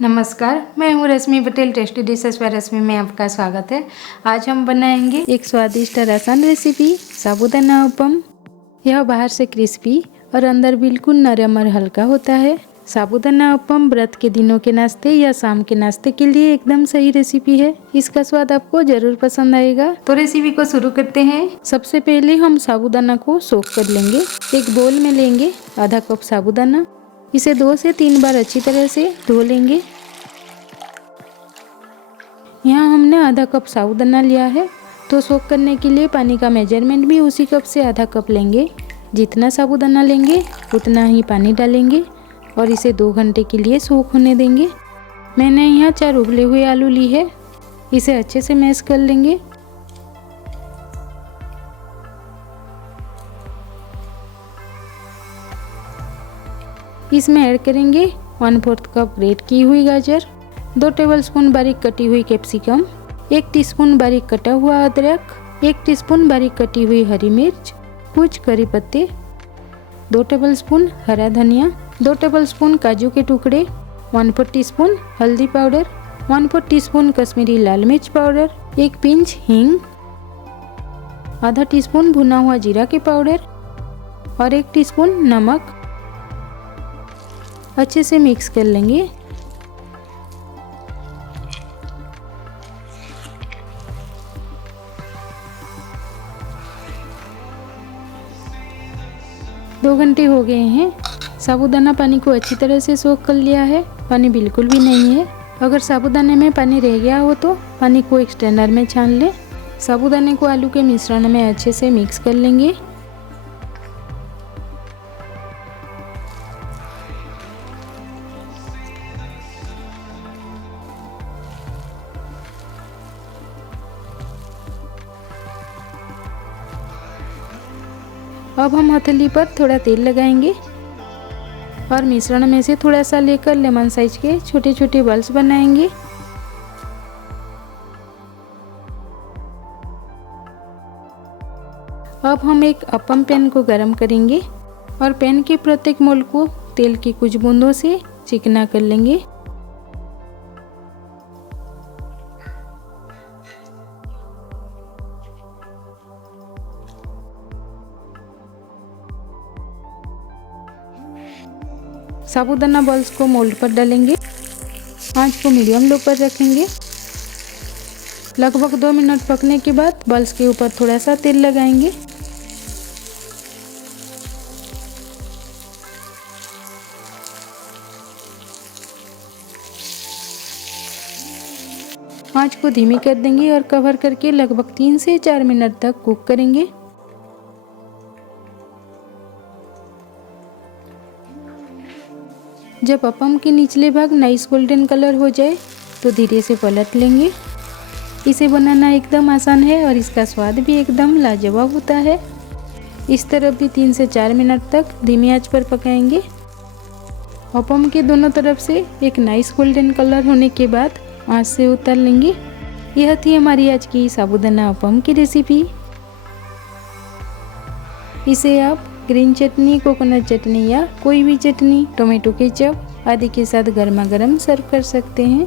नमस्कार, मैं हूँ रश्मि पटेल। टेस्टी डिशेस बाय रश्मि में आपका स्वागत है। आज हम बनाएंगे एक स्वादिष्ट और आसान रेसिपी साबूदाना अप्पम। यह बाहर से क्रिस्पी और अंदर बिल्कुल नरम और हल्का होता है। साबूदाना अप्पम व्रत के दिनों के नाश्ते या शाम के नाश्ते के लिए एकदम सही रेसिपी है। इसका स्वाद आपको जरूर पसंद आएगा। तो रेसिपी को शुरू करते हैं। सबसे पहले हम साबूदाना को सोक कर लेंगे। एक बोल में लेंगे आधा कप साबूदाना। इसे 2 से 3 बार अच्छी तरह से धो लेंगे। यहाँ हमने आधा कप साबूदाना लिया है, तो सोक करने के लिए पानी का मेजरमेंट भी उसी कप से आधा कप लेंगे। जितना साबूदाना लेंगे उतना ही पानी डालेंगे और इसे 2 घंटे के लिए सोक होने देंगे। मैंने यहाँ 4 उबले हुए आलू ली है। इसे अच्छे से मैश कर लेंगे। इसमें ऐड करेंगे 1/4 कप ग्रेट की हुई गाजर, 2 टेबलस्पून बारीक कटी हुई कैप्सिकम, 1 टीस्पून बारीक कटा हुआ अदरक, 1 टीस्पून बारीक कटी हुई हरी मिर्च, कुछ करी पत्ते, 2 टेबलस्पून हरा धनिया, 2 टेबलस्पून काजू के टुकड़े, 1/4 टीस्पून हल्दी पाउडर, 1/4 टीस्पून कश्मीरी लाल मिर्च पाउडर, 1 पिंच हींग, आधा टीस्पून भुना हुआ जीरा के पाउडर और 1 टीस्पून नमक। अच्छे से मिक्स कर लेंगे। दो घंटे हो गए हैं। साबूदाना पानी को अच्छी तरह से सोख कर लिया है। पानी बिल्कुल भी नहीं है। अगर साबूदाने में पानी रह गया हो तो पानी को एक स्ट्रेनर में छान लें। साबूदाने को आलू के मिश्रण में अच्छे से मिक्स कर लेंगे। अब हम हथेली पर थोड़ा तेल लगाएंगे और मिश्रण में से थोड़ा सा लेकर लेमन साइज के छोटे छोटे बॉल्स बनाएंगे। अब हम एक अप्पम पैन को गरम करेंगे और पैन के प्रत्येक मोल को तेल की कुछ बूंदों से चिकना कर लेंगे। साबूदाना बॉल्स को मोल्ड पर डालेंगे। आंच को मीडियम लो पर रखेंगे। लगभग 2 मिनट पकने के बाद बॉल्स के ऊपर थोड़ा सा तेल लगाएंगे। आंच को धीमी कर देंगे और कवर करके लगभग 3 से 4 मिनट तक कुक करेंगे। जब अप्पम के निचले भाग नाइस गोल्डन कलर हो जाए तो धीरे से पलट लेंगे। इसे बनाना एकदम आसान है और इसका स्वाद भी एकदम लाजवाब होता है। इस तरफ भी 3 से 4 मिनट तक धीमी आंच पर पकाएंगे। अप्पम के दोनों तरफ से एक नाइस गोल्डन कलर होने के बाद आंच से उतार लेंगे। यह थी हमारी आज की साबूदाना अप्पम की रेसिपी। इसे आप ग्रीन चटनी, कोकोनट चटनी या कोई भी चटनी, टोमेटो केचप आदि के साथ गर्मा गर्म सर्व कर सकते हैं।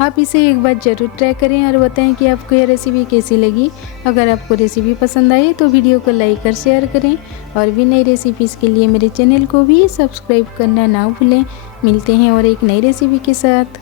आप इसे एक बार ज़रूर ट्राई करें और बताएं कि आपको यह रेसिपी कैसी लगी। अगर आपको रेसिपी पसंद आई तो वीडियो को लाइक और शेयर करें और भी नई रेसिपीज़ के लिए मेरे चैनल को भी सब्सक्राइब करना ना भूलें। मिलते हैं और एक नई रेसिपी के साथ।